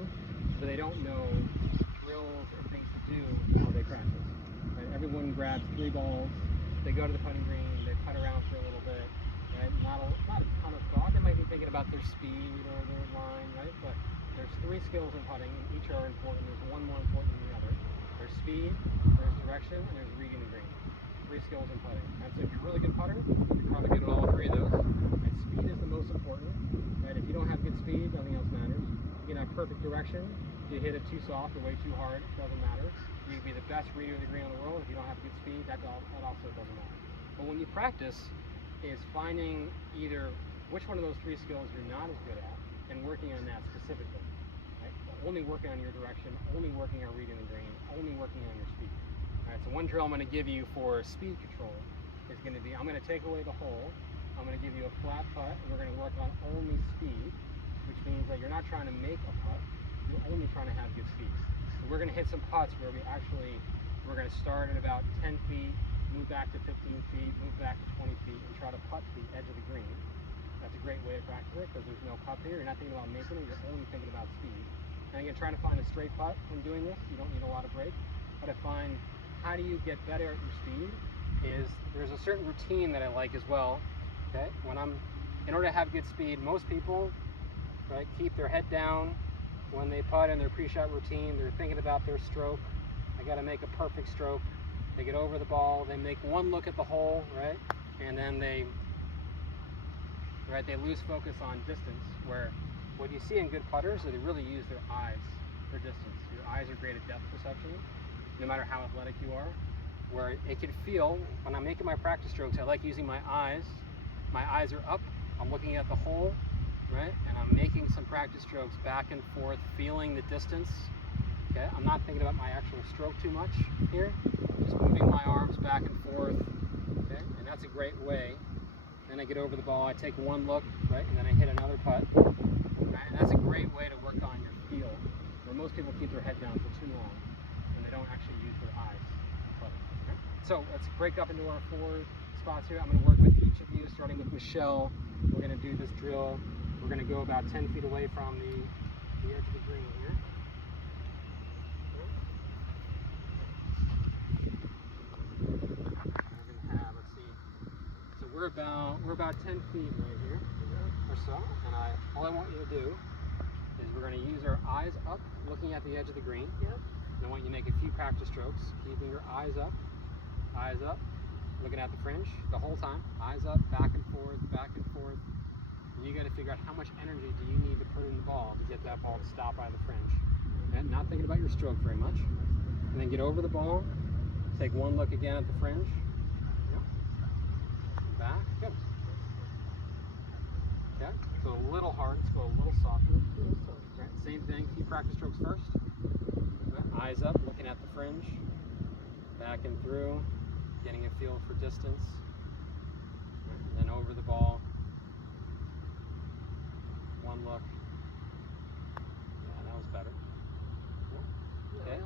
time, so they don't know drills and things to do while they practice. Right? Everyone grabs 3 balls, they go to the putting green, they putt around for a little bit, right? Not a ton of thought. They might be thinking about their speed or their line, right? But there's 3 skills in putting, and each are important. There's one more important than the other. There's speed, there's direction, and there's reading the green. 3 skills in putting. That's if you're a really good putter, you're probably good at all 3 of those. And speed is the most important. Right? If you don't have good speed, nothing else matters. You can have perfect direction. If you hit it too soft or way too hard, it doesn't matter. You can be the best reader of the green in the world. If you don't have good speed, that also doesn't matter. But when you practice, is finding either which one of those 3 skills you're not as good at and working on that specifically. Right? Only working on your direction, only working on reading the green, only working on your speed. All right, so one drill I'm going to give you for speed control is going to be, I'm going to take away the hole, I'm going to give you a flat putt, and we're going to work on only speed, which means that you're not trying to make a putt, you're only trying to have good speed. So we're going to hit some putts where we're going to start at about 10 feet, move back to 15 feet, move back to 20 feet, and try to putt to the edge of the green. That's a great way to practice it because there's no putt here, you're not thinking about making it, you're only thinking about speed. And again, trying to find a straight putt when doing this, you don't need a lot of break, but I find how do you get better at your speed is there's a certain routine that I like as well. Okay, in order to have good speed, most people, right, keep their head down when they putt in their pre-shot routine. They're thinking about their stroke. I got to make a perfect stroke. They get over the ball. They make one look at the hole, right, and then they lose focus on distance. Where what you see in good putters is they really use their eyes for distance. Your eyes are great at depth perception, no matter how athletic you are. Where it can feel, when I'm making my practice strokes, I like using my eyes. My eyes are up, I'm looking at the hole, right? And I'm making some practice strokes back and forth, feeling the distance. Okay, I'm not thinking about my actual stroke too much here. I'm just moving my arms back and forth, okay? And that's a great way. Then I get over the ball, I take one look, right? And then I hit another putt. Right? And that's a great way to work on your feel, where most people keep their head down for too long, and they don't actually use their eyes. Okay? So let's break up into our 4 spots here. I'm going to work with each of you, starting with Michelle. We're going to do this drill. We're going to go about 10 feet away from the edge of the green here. We're going to have, let's see, so we're about 10 feet right here or so, and all I want you to do is we're going to use our eyes up, looking at the edge of the green. Yep. And I want you to make a few practice strokes, keeping your eyes up, looking at the fringe the whole time, eyes up, back and forth, and you got to figure out how much energy do you need to put in the ball to get that ball to stop by the fringe. And not thinking about your stroke very much. And then get over the ball, take one look again at the fringe. Yep. Back, good. Okay, so a little hard, let's go a little softer. Right. Same thing, few practice strokes first. Right. Eyes up, looking at the fringe, back and through, getting a feel for distance, right. And then over the ball, one look. Yeah, that was better. Yeah. Okay.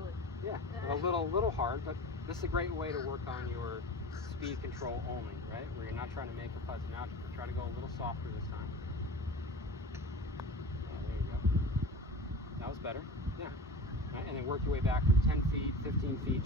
Yeah, and a little hard, but this is a great way to work on your speed control only, right? Where you're not trying to make a putt. Now try to go a little softer this time. There you go. That was better. Yeah. Right, and then work your way back from 10 feet, 15 feet.